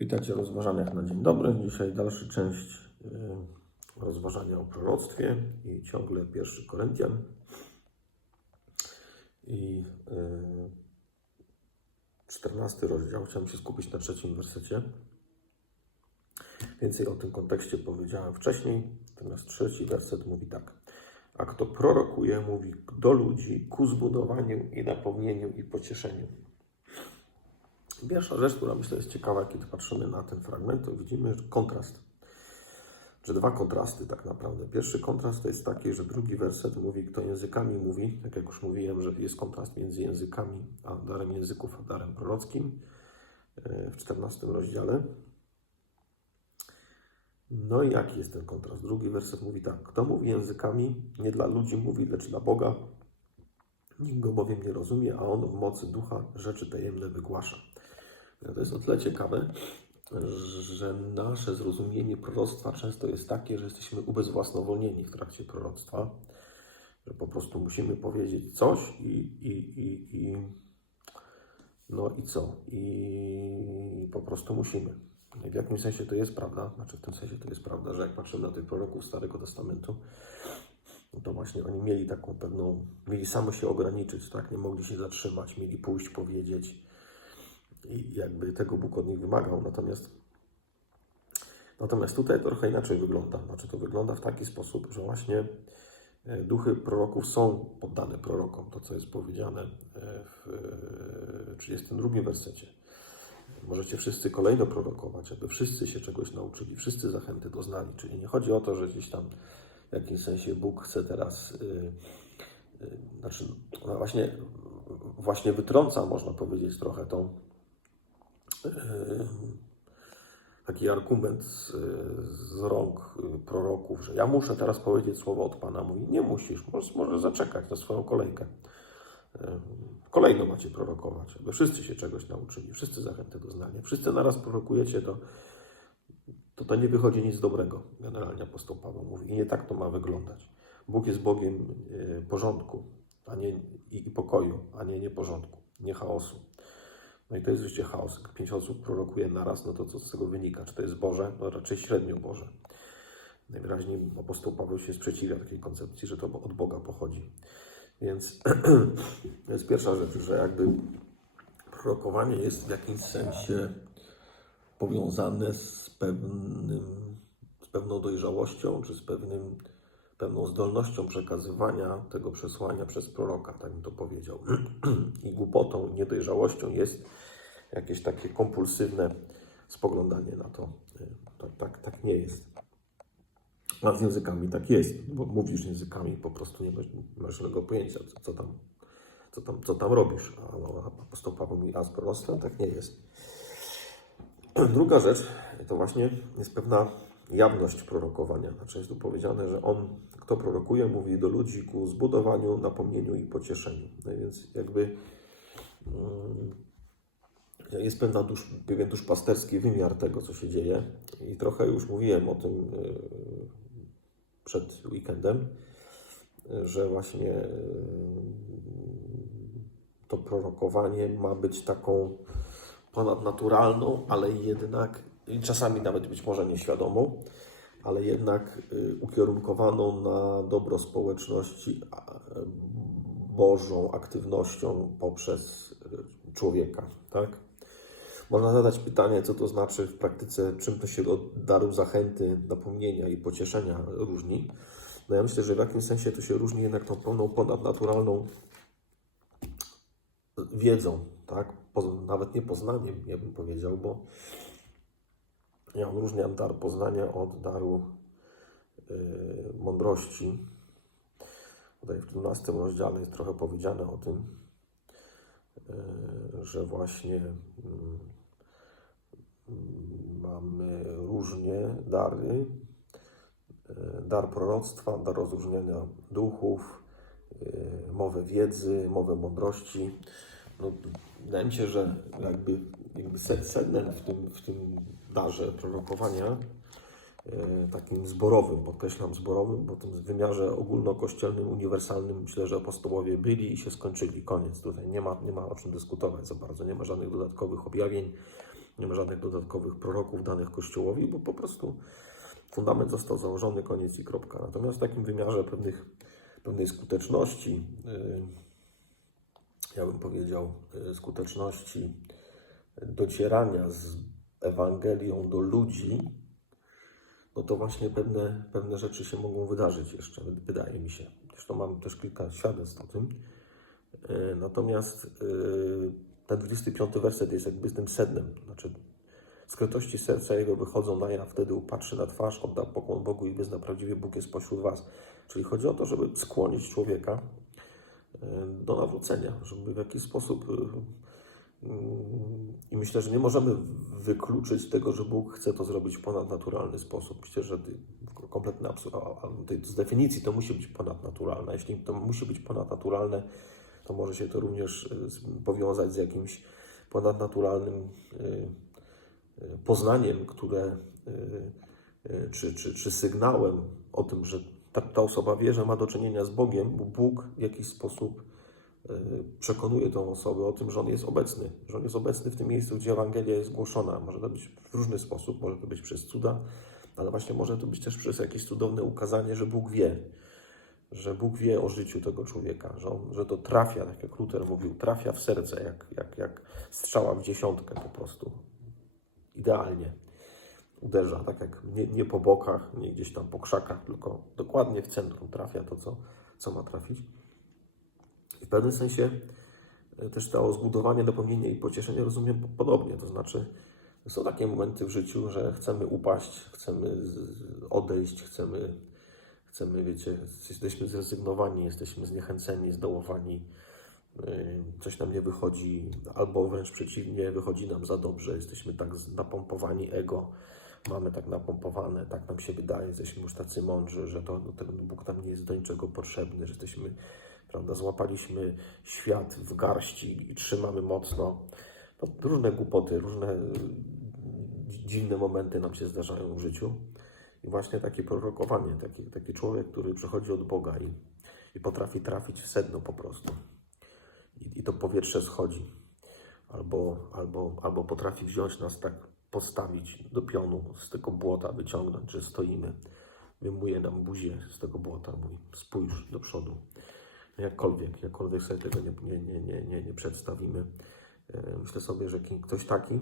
Witajcie w rozważaniach na dzień dobry. Dzisiaj dalsza część y, rozważania o proroctwie i ciągle pierwszy Koryntian. I y, 14 rozdział. Chciałem się skupić na trzecim wersecie. Więcej o tym kontekście powiedziałem wcześniej, natomiast trzeci werset mówi tak. A kto prorokuje, mówi do ludzi ku zbudowaniu i napomnieniu i pocieszeniu. Pierwsza rzecz, która myślę jest ciekawa, kiedy patrzymy na ten fragment, to widzimy kontrast. Że dwa kontrasty tak naprawdę. Pierwszy kontrast to jest taki, że drugi werset mówi, kto językami mówi, tak jak już mówiłem, że jest kontrast między językami, a darem języków, a darem prorockim e, w 14 rozdziale. No i jaki jest ten kontrast? Drugi werset mówi tak, kto mówi językami, nie dla ludzi mówi, lecz dla Boga, Nikt go bowiem nie rozumie, a on w mocy ducha rzeczy tajemne wygłasza. No to jest o tyle ciekawe, że nasze zrozumienie proroctwa często jest takie, że jesteśmy ubezwłasnowolnieni w trakcie proroctwa, że po prostu musimy powiedzieć coś i, i, i, i no i co? I po prostu musimy. W jakimś sensie to jest prawda, znaczy w tym sensie to jest prawda, że jak patrzymy na tych proroków Starego Testamentu, no to właśnie oni mieli taką pewną, mieli samo się ograniczyć, tak? Nie mogli się zatrzymać, mieli pójść, powiedzieć i jakby tego Bóg od nich wymagał. Natomiast, natomiast tutaj trochę inaczej wygląda. Znaczy to wygląda w taki sposób, że właśnie e, duchy proroków są poddane prorokom, to co jest powiedziane e, w e, 32 wersecie. Możecie wszyscy kolejno prorokować, aby wszyscy się czegoś nauczyli, wszyscy zachęty doznali. Czyli nie chodzi o to, że gdzieś tam w jakimś sensie Bóg chce teraz, znaczy no właśnie, właśnie wytrąca, można powiedzieć, trochę tą taki argument z, z rąk proroków, że ja muszę teraz powiedzieć słowo od Pana. Mówi, nie musisz, możesz, możesz zaczekać na swoją kolejkę. Kolejno macie prorokować, aby wszyscy się czegoś nauczyli, wszyscy zachęty doznali. Wszyscy naraz prorokujecie, to to to nie wychodzi nic dobrego. Generalnie apostoł Paweł mówi. I nie tak to ma wyglądać. Bóg jest Bogiem porządku a nie, i, i pokoju, a nie nieporządku, nie chaosu. No i to jest rzeczywiście chaos. Pięć osób prorokuje naraz, no to co z tego wynika? Czy to jest Boże? No raczej średnio Boże. Najwyraźniej apostoł Paweł się sprzeciwia takiej koncepcji, że to od Boga pochodzi. Więc to jest pierwsza rzecz, że jakby prorokowanie jest w jakimś sensie powiązane z, pewnym, z pewną dojrzałością, czy z pewnym, pewną zdolnością przekazywania tego przesłania przez proroka, tak bym to powiedział. I głupotą, niedojrzałością jest jakieś takie kompulsywne spoglądanie na to. Tak, tak, tak nie jest. A z językami tak jest, bo mówisz językami, po prostu nie masz, masz żadnego pojęcia, co, co, tam, co, tam, co tam robisz. A, a apostoł Paweł mówi, a z proroctwem tak nie jest. Druga rzecz to właśnie jest pewna jawność prorokowania. Znaczy jest tu powiedziane, że on, kto prorokuje, mówi do ludzi ku zbudowaniu, napomnieniu i pocieszeniu. No więc jakby mm, jest pewna dusz, pewien duszpasterski wymiar tego, co się dzieje. I trochę już mówiłem o tym yy, przed weekendem, że właśnie yy, to prorokowanie ma być taką ponadnaturalną, ale jednak czasami nawet być może nieświadomą, ale jednak y, ukierunkowaną na dobro społeczności Bożą aktywnością poprzez y, człowieka, tak? Można zadać pytanie, co to znaczy w praktyce, czym to się od daru zachęty, napomnienia i pocieszenia różni. No ja myślę, że w jakimś sensie to się różni jednak tą pełną ponadnaturalną wiedzą, tak? nawet nie poznaniem, ja bym powiedział, bo ja odróżniam dar poznania od daru yy, mądrości. Tutaj w 12 rozdziale jest trochę powiedziane o tym, yy, że właśnie yy, mamy różnie dary. Yy, dar proroctwa, dar rozróżniania duchów, yy, mowę wiedzy, mowę mądrości. No, wydaje mi się, że jakby, jakby sednem w tym, w tym darze prorokowania, e, takim zborowym, podkreślam zborowym, bo w tym wymiarze ogólnokościelnym, uniwersalnym myślę, że apostołowie byli i się skończyli. Koniec tutaj. Nie ma, nie ma o czym dyskutować za bardzo. Nie ma żadnych dodatkowych objawień. Nie ma żadnych dodatkowych proroków danych Kościołowi, bo po prostu fundament został założony, koniec i kropka. Natomiast w takim wymiarze pewnych, pewnej skuteczności, yy, ja bym powiedział, yy, skuteczności docierania z Ewangelią do ludzi, no to właśnie pewne, pewne rzeczy się mogą wydarzyć jeszcze, wydaje mi się. Zresztą mam też kilka świadectw o tym. Yy, Natomiast yy, ten 25 werset jest jakby tym sednem. Znaczy, skrytości serca jego wychodzą na jaw, wtedy upatrzy na twarz, odda pokłon Bogu i wyzna prawdziwie Bóg jest pośród was. Czyli chodzi o to, żeby skłonić człowieka yy, do nawrócenia, żeby w jakiś sposób. Yy, I myślę, że nie możemy wykluczyć tego, że Bóg chce to zrobić w ponadnaturalny sposób. Myślę, że kompletny absurd. Z definicji to musi być ponadnaturalne. Jeśli to musi być ponadnaturalne, to może się to również y, powiązać z jakimś ponadnaturalnym y, y, poznaniem, które, czy, czy, czy sygnałem o tym, że ta, ta osoba wie, że ma do czynienia z Bogiem, bo Bóg w jakiś sposób przekonuje tą osobę o tym, że On jest obecny, że On jest obecny w tym miejscu, gdzie Ewangelia jest głoszona. Może to być w różny sposób, może to być przez cuda, ale właśnie może to być też przez jakieś cudowne ukazanie, że Bóg wie, że Bóg wie o życiu tego człowieka, że, on, że to trafia, tak jak Luther mówił, trafia w serce, jak, jak, jak strzała w dziesiątkę po prostu. Idealnie uderza, tak jak nie, nie po bokach, nie gdzieś tam po krzakach, tylko dokładnie w centrum trafia to, co, co ma trafić. W pewnym sensie e, też to zbudowanie, napełnienie i pocieszenie rozumiem po- podobnie. To znaczy, są takie momenty w życiu, że chcemy upaść, chcemy odejść, chcemy, chcemy, wiecie, jesteśmy zrezygnowani, jesteśmy zniechęceni, zdołowani, yy, coś nam nie wychodzi, albo wręcz przeciwnie, wychodzi nam za dobrze, jesteśmy tak napompowani ego, mamy tak napompowane, tak nam się wydaje, jesteśmy już tacy mądrzy, że to, no, ten Bóg nam nie jest do niczego potrzebny, że jesteśmy, prawda, złapaliśmy świat w garści i trzymamy mocno. No, różne głupoty, różne y, dziwne momenty nam się zdarzają w życiu. I właśnie takie prorokowanie, taki, taki człowiek, który przychodzi od Boga i, i potrafi trafić w sedno po prostu. I, I to powietrze schodzi. Albo, albo, albo potrafi wziąć nas tak, postawić do pionu, z tego błota wyciągnąć, że stoimy. Wymuje nam buzię z tego błota, mówi spójrz do przodu. Jakkolwiek, jakkolwiek sobie tego nie, nie, nie, nie, nie, przedstawimy. E, Myślę sobie, że ktoś taki,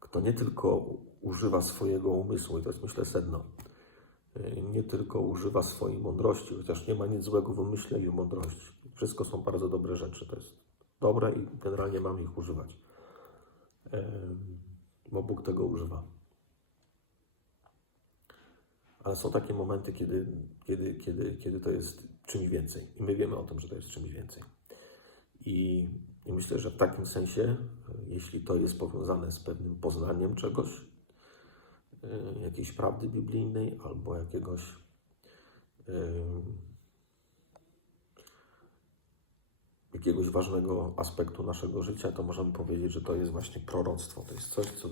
kto nie tylko używa swojego umysłu, i to jest myślę sedno, y, nie tylko używa swojej mądrości, chociaż nie ma nic złego w umyśle i w mądrości. Wszystko są bardzo dobre rzeczy, to jest dobre i generalnie mamy ich używać. Em, Bo Bóg tego używa. Ale są takie momenty, kiedy, kiedy, kiedy, kiedy to jest czymś więcej. I my wiemy o tym, że to jest czymś więcej. I, I myślę, że w takim sensie, y, jeśli to jest powiązane z pewnym poznaniem czegoś, y, jakiejś prawdy biblijnej albo jakiegoś y, jakiegoś ważnego aspektu naszego życia, to możemy powiedzieć, że to jest właśnie proroctwo. To jest coś, co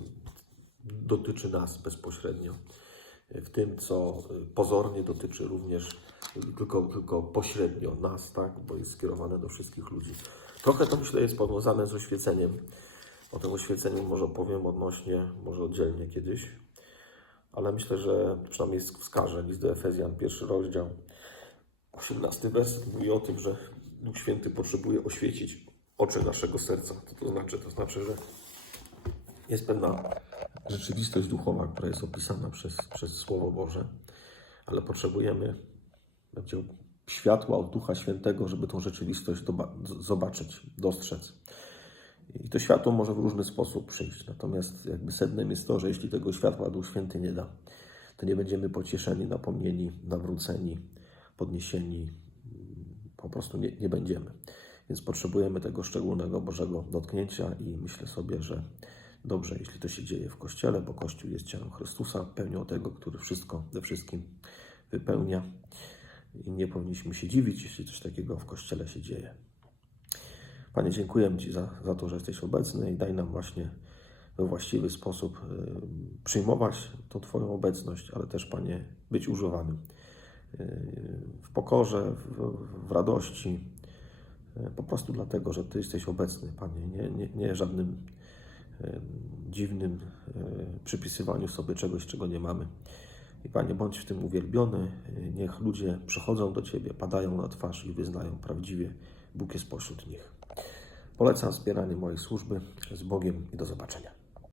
dotyczy nas bezpośrednio. W tym, co pozornie dotyczy również tylko, tylko pośrednio nas, tak? bo jest skierowane do wszystkich ludzi. Trochę to myślę jest powiązane z oświeceniem. O tym oświeceniu może opowiem odnośnie, może oddzielnie kiedyś, ale myślę, że przynajmniej wskażę list do Efezjan, pierwszy rozdział, 18 werset mówi o tym, że Duch Święty potrzebuje oświecić oczy naszego serca. Co to znaczy? To znaczy, że jest pewna rzeczywistość duchowa, która jest opisana przez, przez Słowo Boże, ale potrzebujemy światła od Ducha Świętego, żeby tą rzeczywistość zobaczyć, dostrzec. I to światło może w różny sposób przyjść. Natomiast jakby sednem jest to, że jeśli tego światła Duch Święty nie da, to nie będziemy pocieszeni, napomnieni, nawróceni, podniesieni. Po prostu nie, nie będziemy. Więc potrzebujemy tego szczególnego Bożego dotknięcia i myślę sobie, że dobrze, jeśli to się dzieje w Kościele, bo Kościół jest ciałem Chrystusa, pełnią tego, który wszystko we wszystkim wypełnia. I nie powinniśmy się dziwić, jeśli coś takiego w Kościele się dzieje. Panie, dziękujemy Ci za, za to, że jesteś obecny i daj nam właśnie we właściwy sposób y, przyjmować tą Twoją obecność, ale też, Panie, być używanym y, w pokorze, w, w radości, y, po prostu dlatego, że Ty jesteś obecny, Panie, nie, nie, nie żadnym dziwnym e, przypisywaniu sobie czegoś, czego nie mamy. I Panie, bądź w tym uwielbiony. Niech ludzie przychodzą do Ciebie, padają na twarz i wyznają prawdziwie, Bóg jest pośród nich. Polecam wspieranie mojej służby. Z Bogiem i do zobaczenia.